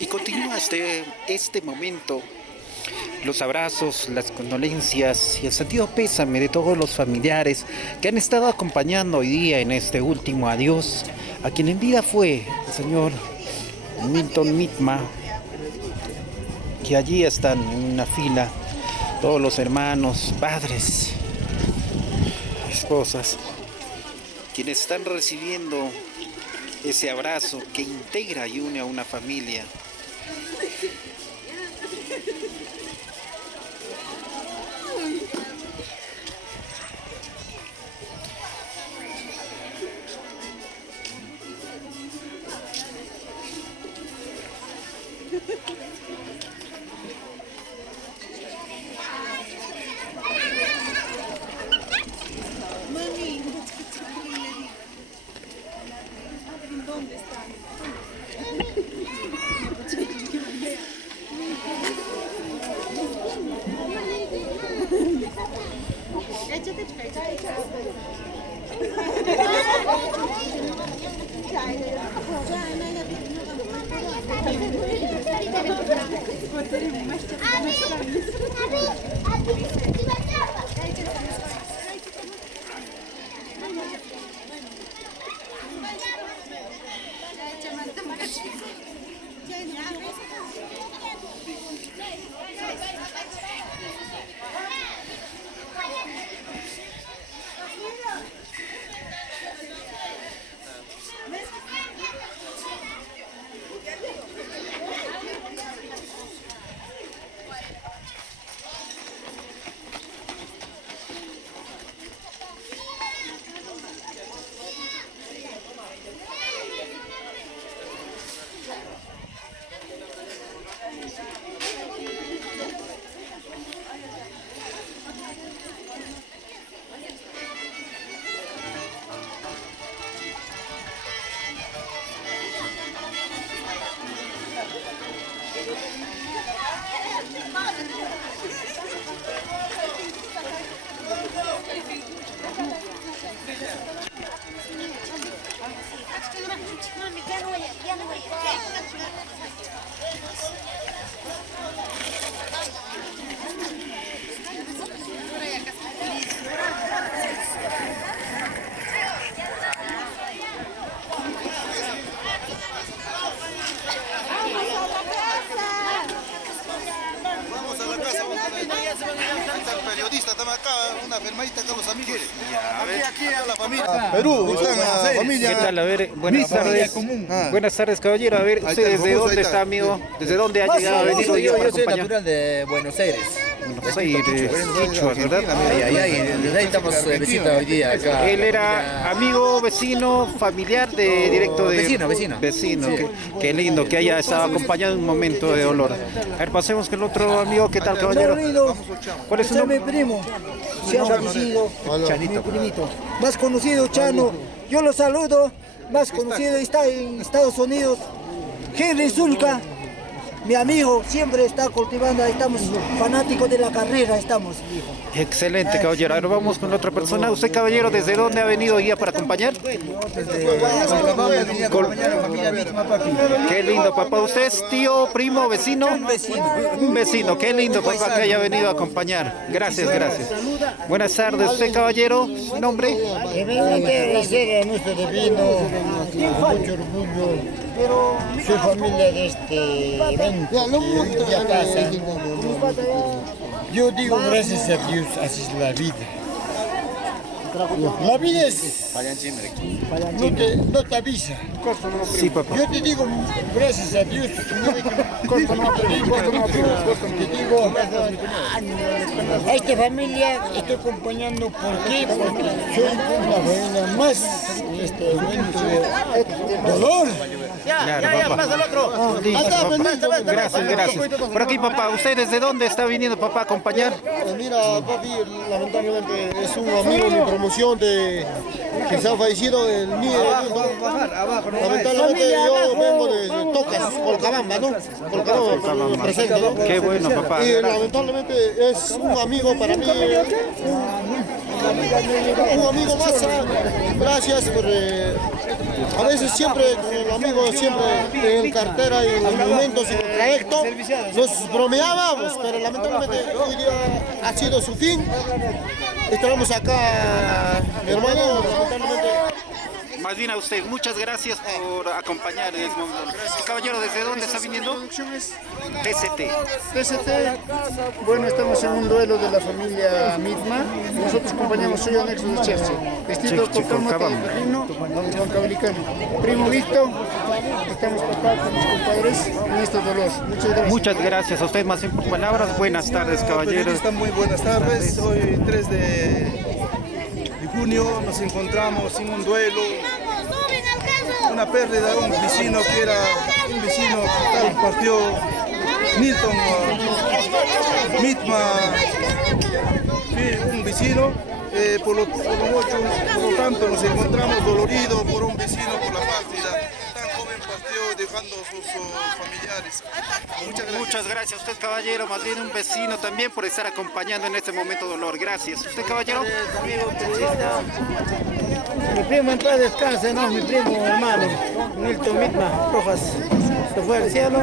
Y continúa este momento, los abrazos, las condolencias y el sentido pésame de todos los familiares que han estado acompañando hoy día en este último adiós a quien en vida fue el señor Nilton Mitma, que allí están en una fila todos los hermanos, padres, esposas, quienes están recibiendo ese abrazo que integra y une a una familia. ¿Dónde están? Periodista, estamos acá, una firmadita con los amigos. Aquí a la familia. Perú, están la familia. ¿Qué tal? A ver, buenas tardes. Buenas tardes, caballero. A ver, ¿usted desde dónde está, amigo? ¿Desde dónde ha llegado a venir hoy día para acompañar? Yo soy natural de Buenos Aires. Buenos Aires, Quichua, ¿verdad? Desde ahí estamos de visita hoy día acá. Él era amigo, vecino, familiar de directo de... Vecino. Vecino, qué lindo que haya estado acompañado en un momento de dolor. A ver, pasemos con el otro amigo. ¿Qué tal, caballero? ¿Cuál es su nombre? Mi primo, se ha fallecido, mi primito. Más conocido, Chano. Yo lo saludo, más conocido, está en Estados Unidos. Henry Zulka, mi amigo, siempre está cultivando, estamos fanáticos de la carrera, estamos, hijo. Excelente, caballero. Ahora vamos con otra persona. ¿Usted, caballero, desde dónde ha venido hoy día para acompañar? Qué lindo, papá. ¿Usted es tío, primo, vecino? Un vecino. Un vecino. Qué lindo, papá, que haya venido a acompañar. Gracias, gracias. Buenas tardes. ¿Usted, caballero? ¿Su nombre? Agradecer a nuestro divino, con mucho orgullo, su familia de este evento que ya pasa. Yo digo gracias a Dios, así es la vida. La vida es... No te avisa. Sí, papá. Yo te digo gracias a Dios. Te digo a esta familia estoy acompañando. ¿Por qué? Porque soy una familia más este evento de dolor. Claro, pasa el otro. Listo, papá. Gracias, gracias. Por aquí, papá. ¿Usted desde dónde está viniendo, papá, a acompañar? Mira, papi, lamentablemente es un amigo de mi promoción que se ha fallecido el niño. Lamentablemente yo vengo de Tocas, Colcabamba, ¿no? Colcabamba presente, ¿no? Qué bueno, papá. Y lamentablemente es un amigo para mí. Un amigo más. Gracias por... a veces siempre el amigo siempre en cartera y en los momentos y en el trayecto nos bromeábamos, pero lamentablemente hoy día ha sido su fin. Estábamos acá, mi hermano, lamentablemente. Más bien a usted, muchas gracias por acompañar en este momento. Caballero, ¿desde dónde está viniendo? PST, bueno, estamos en un duelo de la familia Mitma. Nosotros acompañamos soy anexo de Cherche. Vestido Colcamate, Rino, Huancabelicano. Primo Víctor, estamos papá con mis compadres en este dolor. Muchas gracias. Muchas gracias a usted, más bien por palabras. Buenas tardes, caballeros. Muy buenas tardes, hoy 3 de junio nos encontramos en un duelo, una pérdida de un vecino que era un vecino que tal partió Nilton Mitma, un vecino, por lo tanto nos encontramos doloridos por un vecino por la partida. Tan joven partió dejando a sus familiares. Muchas gracias a usted, caballero, más bien un vecino también por estar acompañando en este momento de dolor. Gracias. ¿Usted, caballero? Amigo periodista, mi primo en paz descanse, no, mi primo hermano, Nilton Mitma Rojas, se fue al cielo.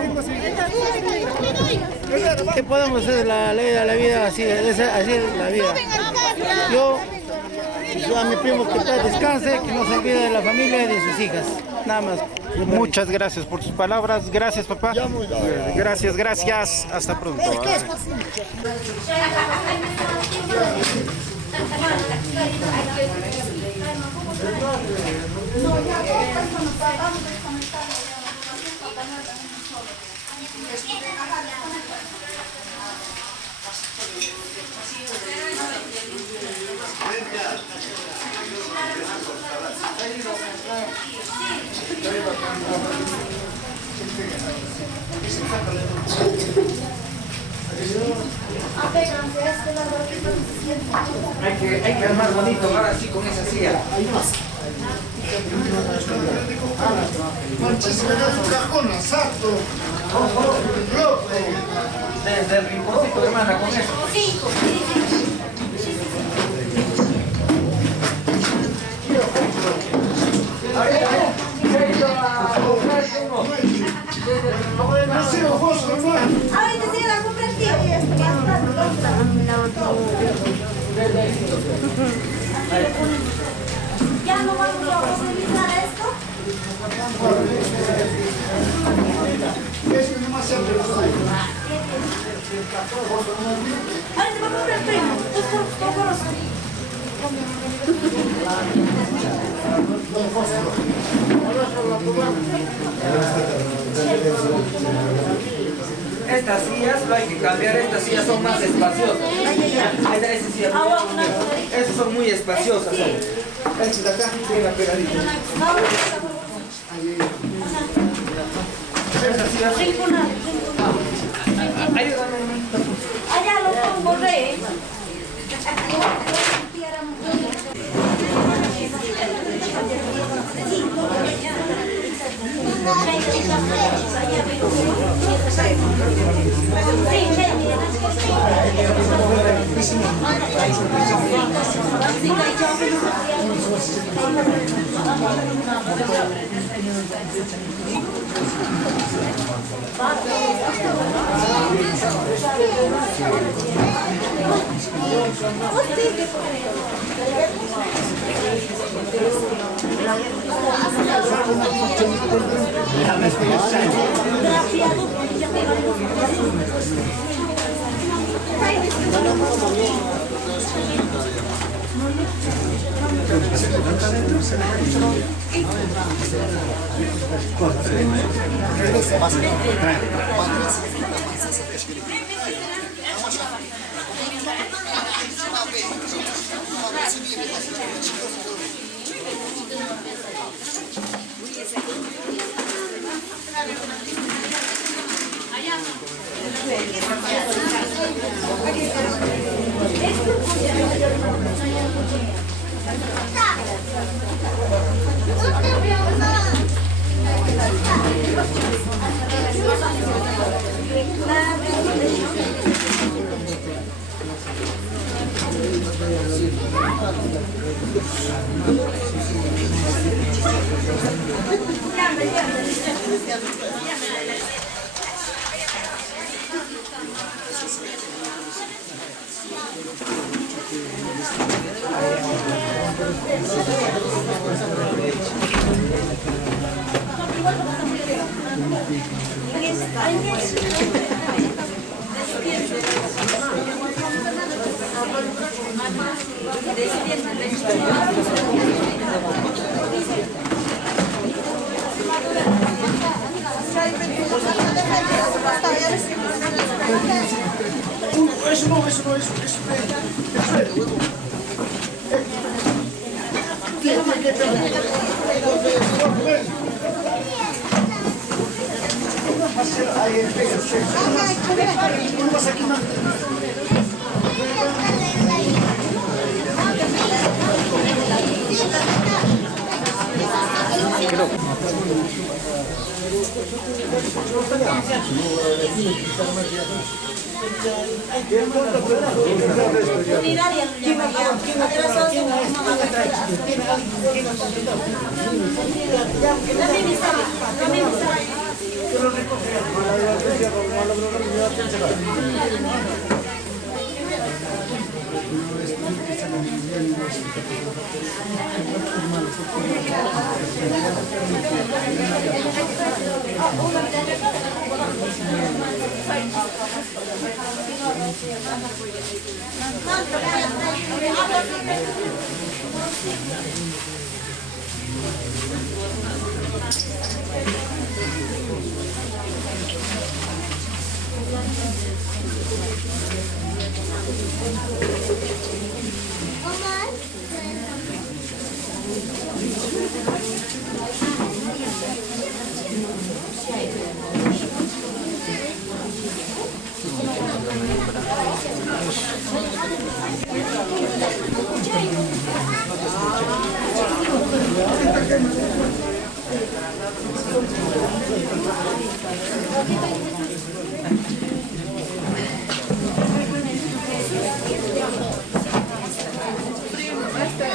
¿Qué podemos hacer? La ley de la vida, así es la vida. Yo a mi primo que paz descanse, que no se olvide de la familia y de sus hijas, nada más. Muchas gracias por sus palabras. Gracias, papá. Gracias, gracias. Hasta pronto. Hay que armar bonito, ahora sí con esa silla. Desde el rinconcito, hermana, con eso. ¿Ya no vamos a posibilitar esto? Ahorita vamos a comprar el primo. Estas sillas lo hay que cambiar, estas sillas son más espaciosas. Estas son muy espaciosas. Estas de acá, bien pegaditas. Allá lo pongo, rey.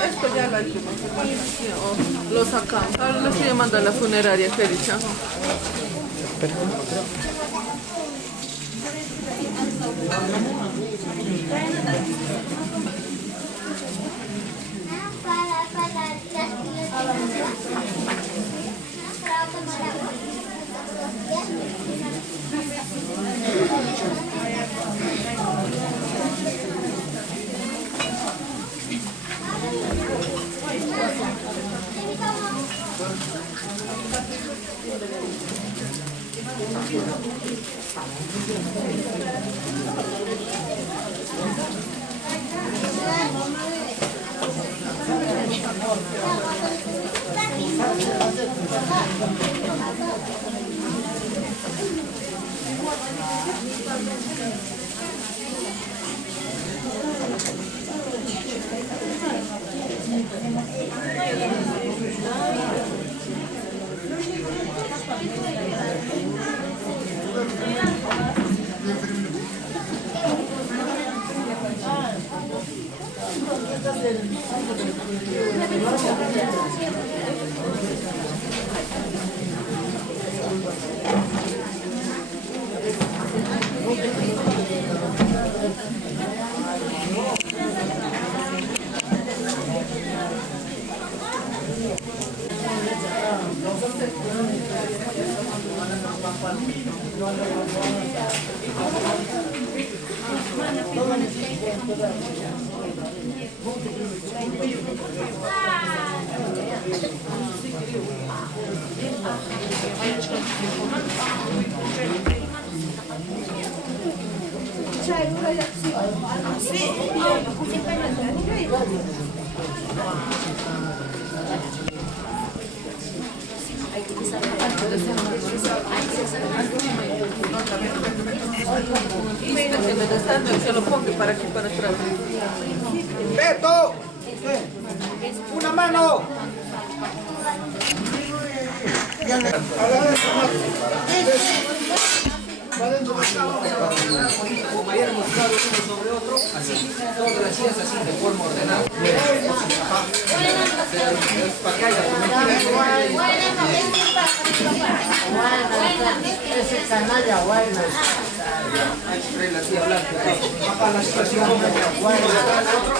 Esto ya lo sacamos. Ahora lo estoy llamando a la funeraria que he dicho. Se lo pongo para aquí, para atrás. ¡Beto! ¡Una mano! Como ayer mostrado uno sobre otro, así, todas las sillas así de forma ordenada. Para que haya ese canalla guayna. hay que traer la silla blanca. Baja la situación uno detrás del otro.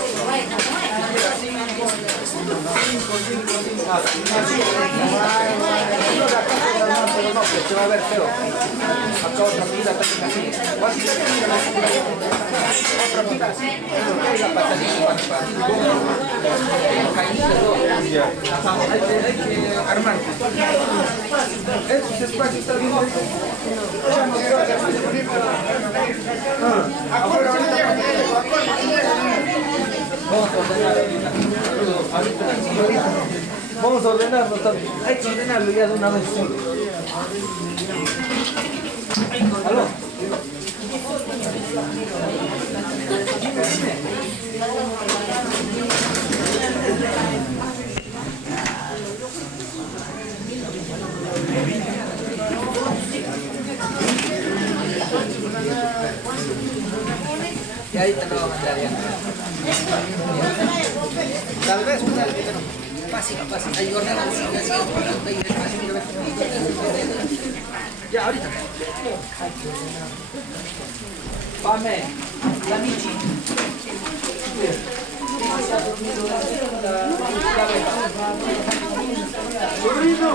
Pero no, que se va a ver feo. Acá otra fila también así. Otra fila así. Hay la patadita hay que armar. Estos espacios están bien. Vamos a ordenarlo también. Hay que ordenarlo ya de una vez solo. ¿Aló? Y ahí te lo voy a mandar ya. Tal vez una vez, pero fácil. Ahí ordena así. Ya, ahorita. Pame, la Michi. Sobrino.